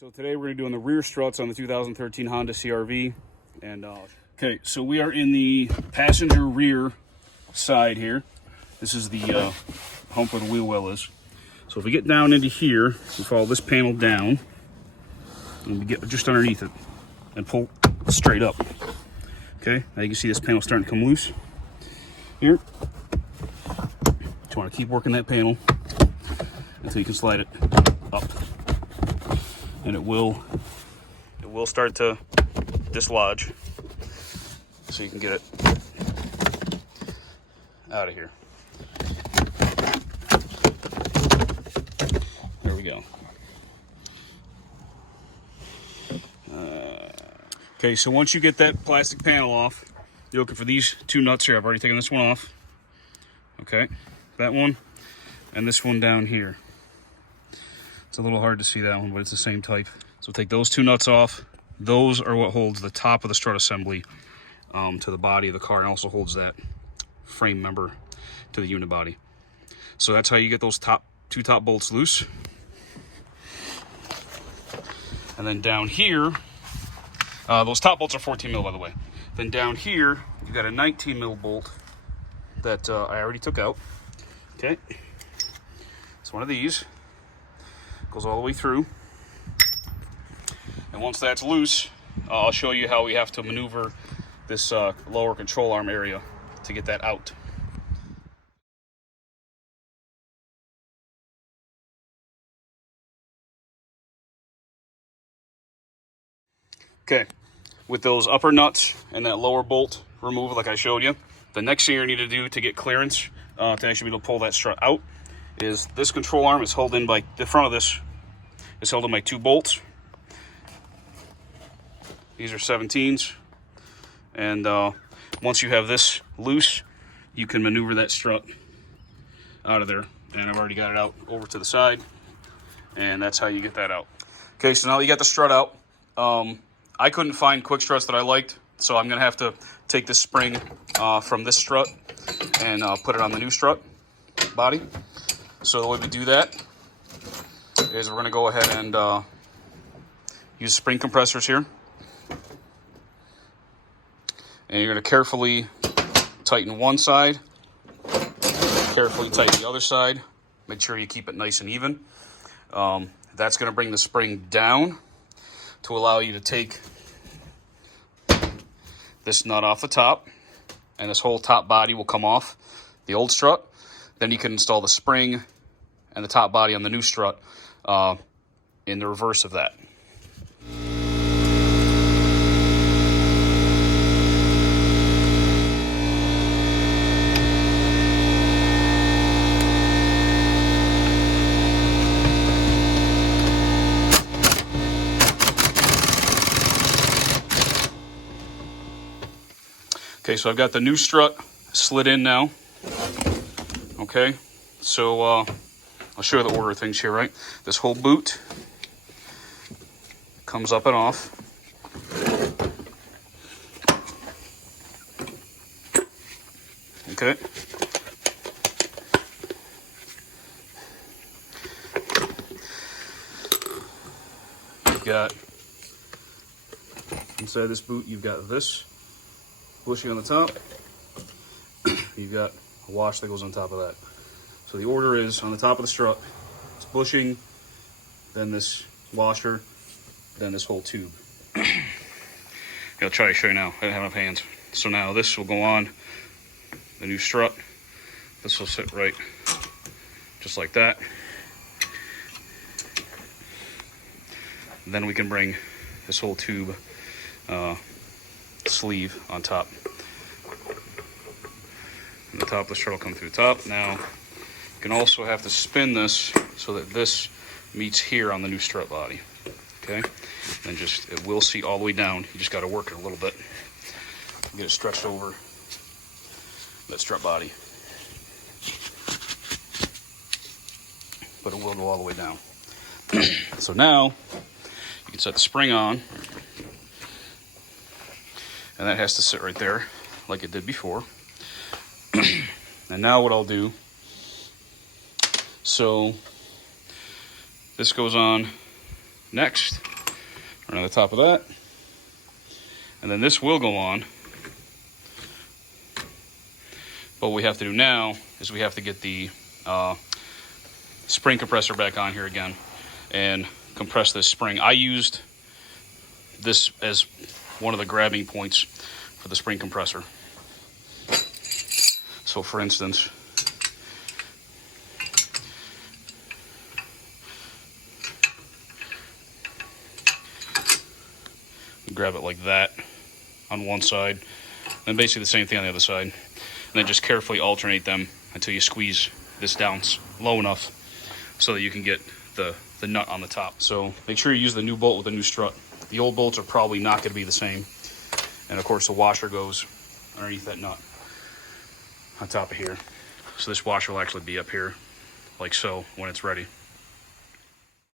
So today we're going to be doing the rear struts on the 2013 Honda CR-V. And okay, so we are in the passenger rear side here. This is the hump where the wheel well is. So if we get down into here, we follow this panel down, and we get just underneath it and pull straight up. Okay, now you can see this panel starting to come loose here. You want to keep working that panel until you can slide it up, and it will start to dislodge, so you can get it out of here. There we go. Okay, so once you get that plastic panel off, you're looking for these two nuts here. I've already taken this one off. Okay, that one and this one down here. It's a little hard to see that one, but it's the same type. So take those two nuts off. Those are what holds the top of the strut assembly to the body of the car, and also holds that frame member to the unit body. So that's how you get those two top bolts loose. And then down here, those top bolts are 14 mil, by the way. Then down here, you got a 19 mil bolt that I already took out. Okay, it's one of these. Goes all the way through. And once that's loose, I'll show you how we have to maneuver this lower control arm area to get that out. Okay, with those upper nuts and that lower bolt removed like I showed you, the next thing you need to do to get clearance to actually be able to pull that strut out is this control arm is held in by, the front of this is held in by two bolts. These are 17s, and once you have this loose, you can maneuver that strut out of there. And I've already got it out over to the side, and that's how you get that out. Okay, so now that you got the strut out, I couldn't find quick struts that I liked, so I'm gonna have to take this spring from this strut and put it on the new strut body. So the way we do that is we're gonna go ahead and use spring compressors here. And you're gonna carefully tighten one side, carefully tighten the other side. Make sure you keep it nice and even. That's gonna bring the spring down to allow you to take this nut off the top, and this whole top body will come off the old strut. Then you can install the spring and the top body on the new strut in the reverse of that. Okay, so I've got the new strut slid in now. Okay, so I'll show you the order of things here, right? This whole boot comes up and off. Okay. You've got, inside this boot, you've got this bushing on the top. You've got a wash that goes on top of that. So the order is, on the top of the strut, it's bushing, then this washer, then this whole tube. I'll try to show you now. I don't have enough hands. So now this will go on the new strut. This will sit right just like that. And then we can bring this whole tube sleeve on top. And the top of the strut will come through the top. Now, you can also have to spin this so that this meets here on the new strut body. Okay? And just, it will seat all the way down. You just got to work it a little bit. Get it stretched over that strut body. But it will go all the way down. So now, you can set the spring on. And that has to sit right there like it did before. And now what I'll do, so this goes on next. right on the top of that. And then this will go on. But what we have to do now is we have to get the spring compressor back on here again and compress this spring. I used this as one of the grabbing points for the spring compressor. So for instance, you grab it like that on one side, and basically the same thing on the other side, and then just carefully alternate them until you squeeze this down low enough so that you can get the nut on the top. So make sure you use the new bolt with the new strut. The old bolts are probably not going to be the same. And of course the washer goes underneath that nut on top of here. So this washer will actually be up here like so when it's ready.